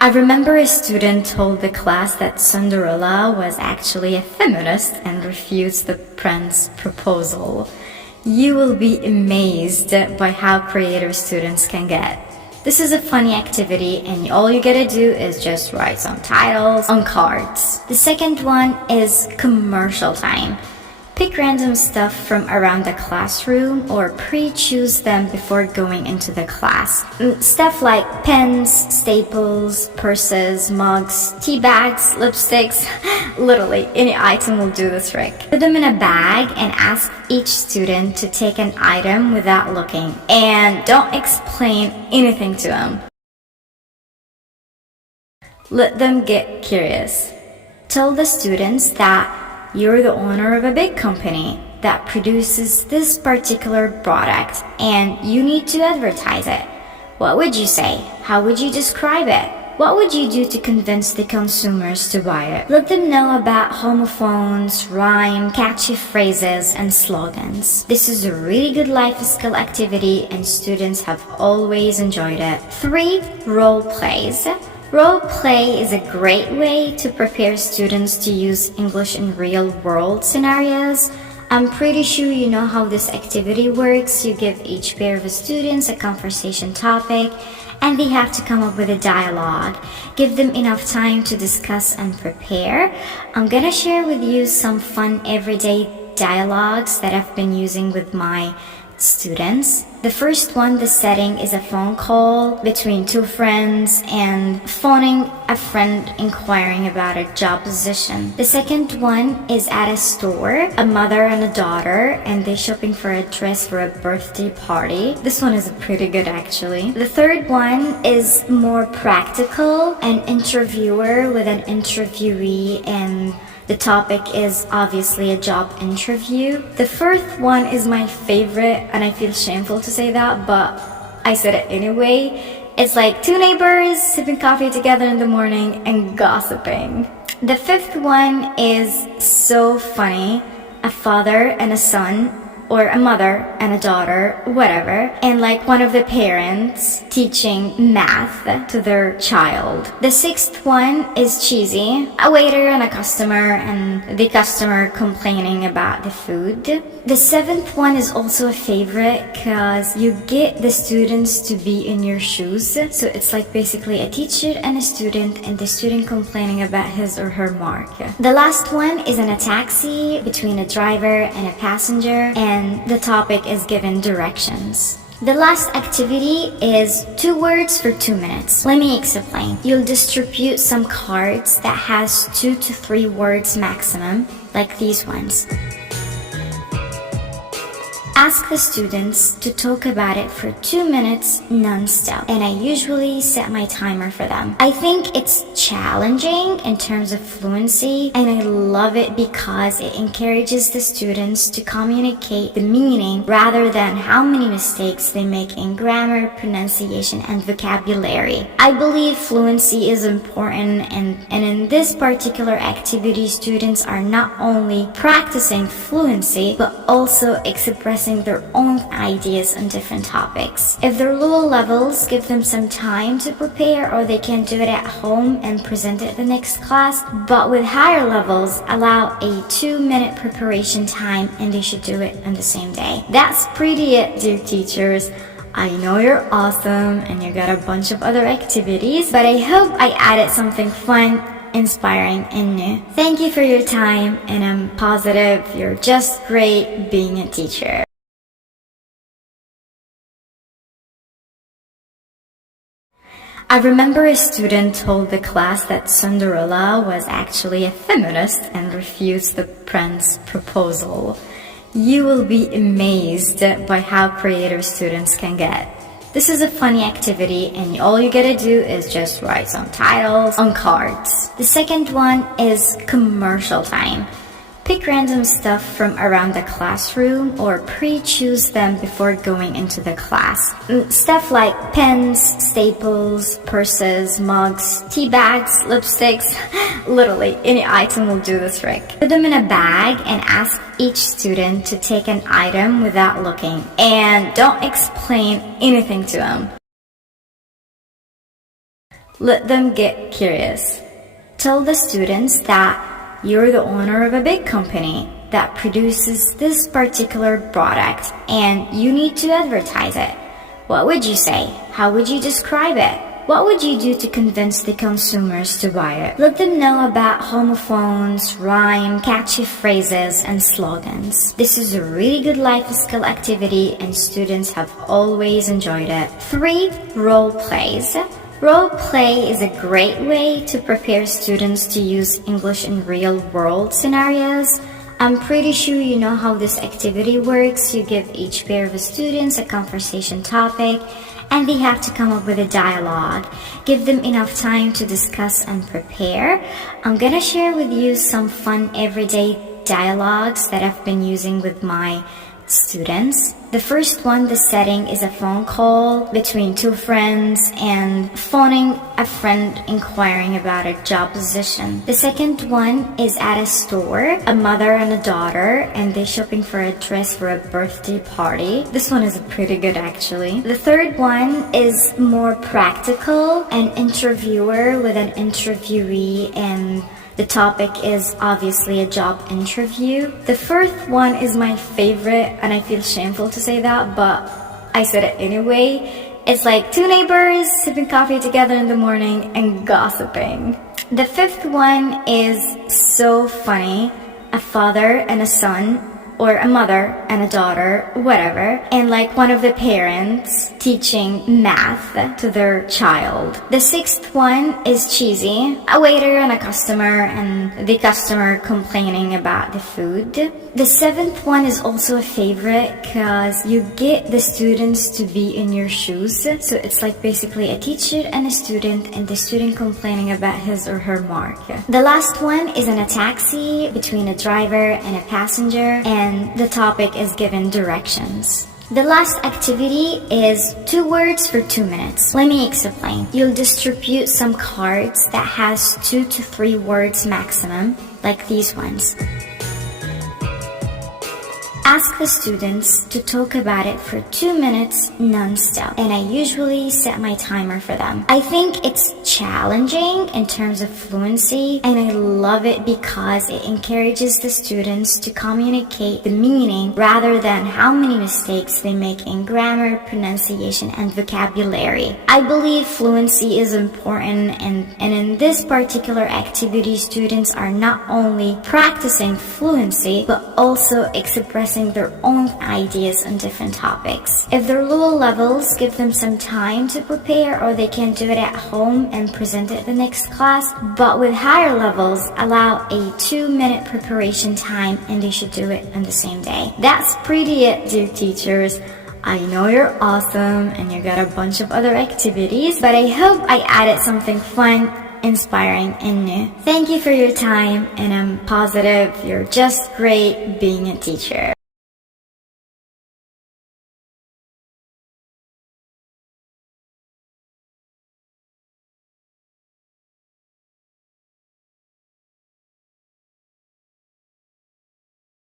I remember a student told the class that Cinderella was actually a feminist and refused the prince's proposal. You will be amazed by how creative students can get. This is a funny activity and all you gotta do is just write some titles on cards. The second one is commercial time. Pick random stuff from around the classroom or pre-choose them before going into the class. Stuff like pens, staples, purses, mugs, tea bags, lipsticks, literally any item will do the trick. Put them in a bag and ask each student to take an item without looking, and don't explain anything to them. Let them get curious. Tell the students that you're the owner of a big company that produces this particular product and you need to advertise it. What would you say? How would you describe it? What would you do to convince the consumers to buy it? Let them know about homophones, rhyme, catchy phrases, and slogans. This is a really good life skill activity and students have always enjoyed it. 3. Role plays. Role play is a great way to prepare students to use English in real-world scenarios. I'm pretty sure you know how this activity works. You give each pair of students a conversation topic and they have to come up with a dialogue. Give them enough time to discuss and prepare. I'm gonna share with you some fun everyday dialogues that I've been using with my students. The first one, the setting is a phone call between two friends and phoning a friend inquiring about a job position. The second one is at a store, a mother and a daughter, and they're shopping for a dress for a birthday party. This one is pretty good actually. The third one is more practical, an interviewer with an interviewee, and the topic is obviously a job interview. The fourth one is my favorite, and I feel shameful to say that, but I said it anyway. It's like two neighbors sipping coffee together in the morning and gossiping. The fifth one is so funny. A father and a son, or a mother and a daughter, whatever, and like one of the parents teaching math to their child. The sixth one is cheesy. A waiter and a customer, and the customer complaining about the food. The seventh one is also a favorite because you get the students to be in your shoes. So it's like basically a teacher and a student, and the student complaining about his or her mark. The last one is in a taxi between a driver and a passenger, and the topic is given directions. The last activity is 2 words for 2 minutes. Let me explain. You'll distribute some cards that has 2 to 3 words maximum, like these ones. Ask the students to talk about it for 2 minutes non-stop, and I usually set my timer for them. I think it's challenging in terms of fluency, and I love it because it encourages the students to communicate the meaning rather than how many mistakes they make in grammar, pronunciation, and vocabulary. I believe fluency is important, and in this particular activity, students are not only practicing fluency, but also expressing their own ideas on different topics. If they're low levels, give them some time to prepare, or they can do it at home and present it the next class. But with higher levels, allow a 2-minute preparation time and they should do it on the same day. That's pretty it, dear teachers. I know you're awesome and you got a bunch of other activities, but I hope I added something fun, inspiring, and new. Thank you for your time, and I'm positive you're just great being a teacher. I remember a student told the class that Cinderella was actually a feminist and refused the prince's proposal. You will be amazed by how creative students can get. This is a funny activity and all you gotta do is just write some titles on cards. The second one is commercial time. Pick random stuff from around the classroom or pre-choose them before going into the class. Stuff like pens, staples, purses, mugs, tea bags, lipsticks, literally any item will do the trick. Put them in a bag and ask each student to take an item without looking, and don't explain anything to them. Let them get curious. Tell the students that you're the owner of a big company that produces this particular product and you need to advertise it. What would you say? How would you describe it? What would you do to convince the consumers to buy it? Let them know about homophones, rhyme, catchy phrases, and slogans. This is a really good life skill activity and students have always enjoyed it. 3. Role plays. Role play is a great way to prepare students to use English in real-world scenarios. I'm pretty sure you know how this activity works. You give each pair of students a conversation topic and they have to come up with a dialogue. Give them enough time to discuss and prepare. I'm gonna share with you some fun everyday dialogues that I've been using with my students. The first one, the setting is a phone call between two friends and phoning a friend inquiring about a job position. The second one is at a store, a mother and a daughter, and they're shopping for a dress for a birthday party. This one is pretty good actually. The third one is more practical, an interviewer with an interviewee, and the topic is obviously a job interview. The fourth one is my favorite, and I feel shameful to say that, but I said it anyway. It's like two neighbors sipping coffee together in the morning and gossiping. The fifth one is so funny. A father and a son, or a mother and a daughter, whatever, and like one of the parents teaching math to their child. The sixth one is cheesy. A waiter and a customer, and the customer complaining about the food. The seventh one is also a favorite because you get the students to be in your shoes. So it's like basically a teacher and a student, and the student complaining about his or her mark. The last one is in a taxi between a driver and a passenger, and the topic is given directions. The last activity is 2 words for 2 minutes. Let me explain. You'll distribute some cards that has 2 to 3 words maximum, like these ones. Ask the students to talk about it for 2 minutes non-stop, and I usually set my timer for them. I think it's challenging in terms of fluency, and I love it because it encourages the students to communicate the meaning rather than how many mistakes they make in grammar, pronunciation, and vocabulary. I believe fluency is important, and in this particular activity, students are not only practicing fluency, but also expressing their own ideas on different topics. If they're lower levels, give them some time to prepare, or they can do it at home and present it the next class. But with higher levels, allow a 2-minute preparation time, and they should do it on the same day. That's pretty it, dear teachers. I know you're awesome and you got a bunch of other activities, but I hope I added something fun, inspiring, and new. Thank you for your time, and I'm positive you're just great being a teacher.